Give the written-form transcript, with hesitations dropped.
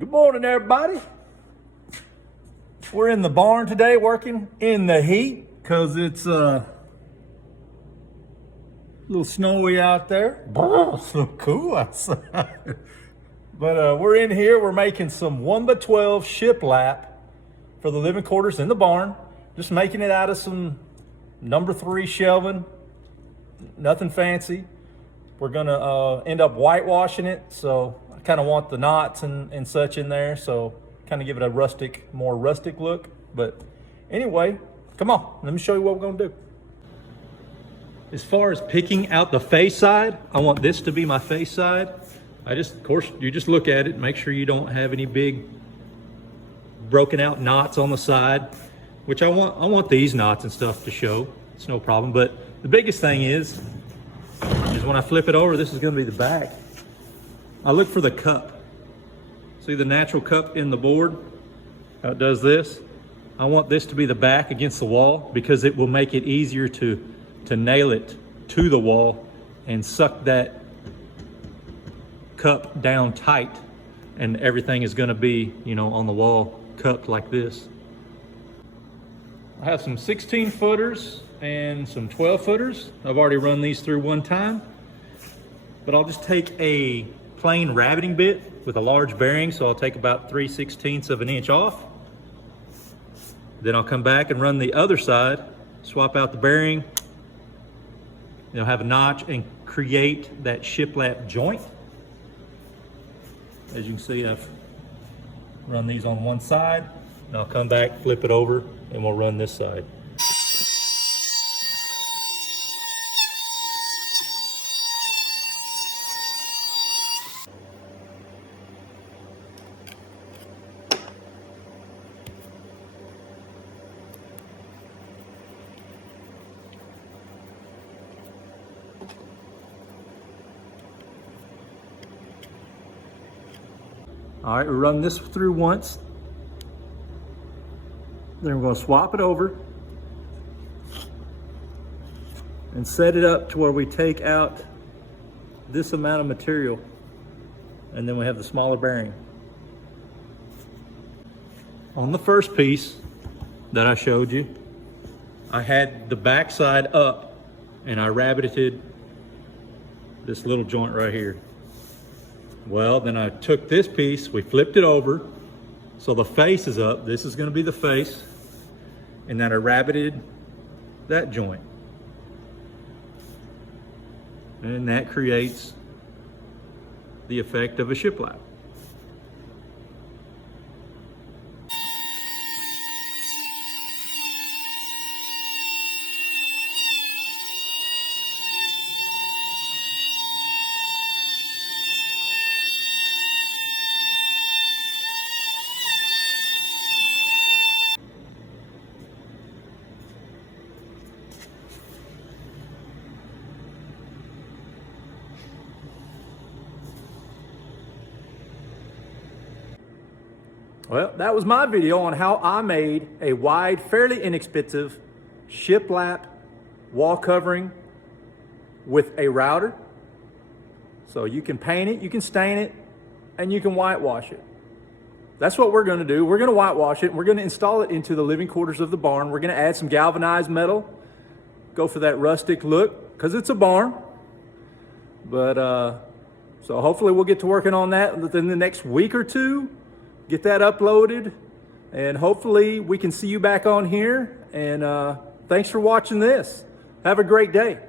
Good morning, everybody. We're in the barn today working in the heat because it's a little snowy out there. It's so cool outside. But we're in here, we're making some 1x12 shiplap for the living quarters in the barn. Just making it out of some number 3 shelving, nothing fancy. We're gonna end up whitewashing it, so I kind of want the knots and such in there, so kind of give it a more rustic look. But anyway, come on, let me show you what we're gonna do. As far as picking out the face side, I want this to be my face side. Of course, you just look at it, make sure you don't have any big broken out knots on the side, which I want these knots and stuff to show. It's no problem, but the biggest thing is when I flip it over, this is gonna be the back. I look for the cup. See the natural cup in the board? How it does this? I want this to be the back against the wall because it will make it easier to nail it to the wall and suck that cup down tight, and everything is gonna be, on the wall cupped like this. I have some 16 footers and some 12 footers. I've already run these through one time, but I'll just take a plain rabbeting bit with a large bearing, so I'll take about 3/16 of an inch off. Then I'll come back and run the other side, swap out the bearing, have a notch and create that shiplap joint. As you can see, I've run these on one side, and I'll come back, flip it over, and we'll run this side. All right, we run this through once. Then we're going to swap it over and set it up to where we take out this amount of material, and then we have the smaller bearing. On the first piece that I showed you, I had the back side up and I rabbeted this little joint right here. Well, then I took this piece, we flipped it over, so the face is up. This is gonna be the face. And then I rabbeted that joint. And that creates the effect of a shiplap. Well, that was my video on how I made a wide, fairly inexpensive shiplap wall covering with a router. So you can paint it, you can stain it, and you can whitewash it. That's what we're gonna do. We're gonna whitewash it, and we're gonna install it into the living quarters of the barn. We're gonna add some galvanized metal, go for that rustic look, because it's a barn. But, so hopefully we'll get to working on that within the next week or two. Get that uploaded, and hopefully we can see you back on here. And thanks for watching this. Have a great day.